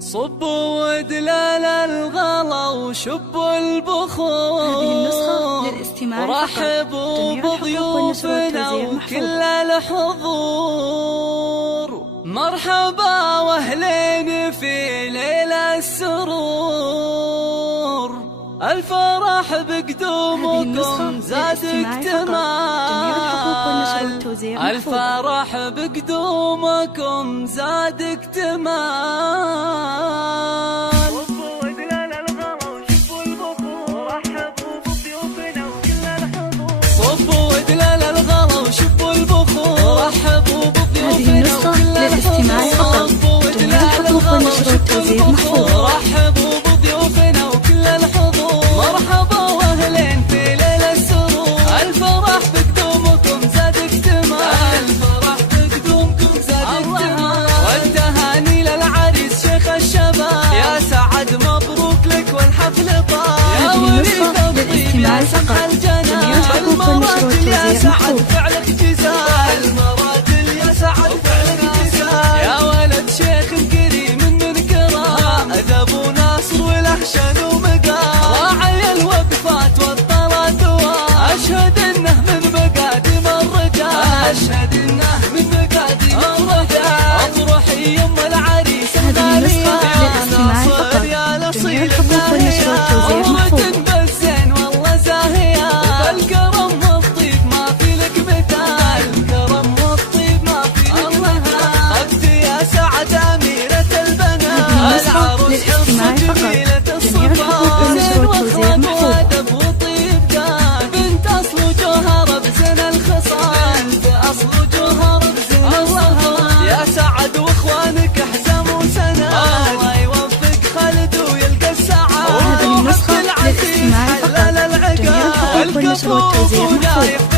صبوا ودلال الغلا وشبوا البخور. هذه النسخة للاستماع فقط. ورحبوا بضيوفنا وكل الحضور. مرحبا واهلين في ليل السرور. الفرح بقدومكم زاد اكتمال. الفرح بقدومكم زاد اكتمال. صبوا ودلال الغلا وشبوا البخور. رحبوا بضيوفنا وكل الحضور. صبوا ودلال الغلا وشبوا البخور. رحبوا بضيوفنا وكل الحضور. صبوا ودلال الغلا وشبوا البخور. رحبوا بضيوفنا وكل الحضور. مرحبا واهلين في ليل السرور. الفرح بقدومكم زاد اكتمال. الفرح بقدومكم زاد اكتمال. والتهاني للعريس شيخ الشباب. يا سعد مبروك لك والحفل طاب. يا وليد الطيب يا سمح الجنان. المراتل يا سعد فعلك جزاء. المراتل يا سعد فعلك جزاء. يا ولد شيخ كريم من كرام. ادب وناصر والاحشان ومقام. راعي الوقفات والطلات اشهد انه من مقادم الرجال. اشهد انه من مقادم الرجال. افرحي يم العريس الغالية. يا ناصر يا الاصيل أمة بالزين والله زاهية. بالكرم والطيب ما في لك مثال. الكرم والطيب ما في لك مثال. اختي يا سعد اميرة البنات. العروس حرص جميلة الصفات. زين واخلاق وادب وطيب قال. بنت اصل وجوهر بزين الخصال. بنت اصل وجوهر بزين الخصال. يا سعد واخوانك حزام وسناد. الله يوفق خالد ويلقى السعادة. هذه النسخة للاستماع فقط. جميع الحقوق والنشر والتوزيع محفوظ.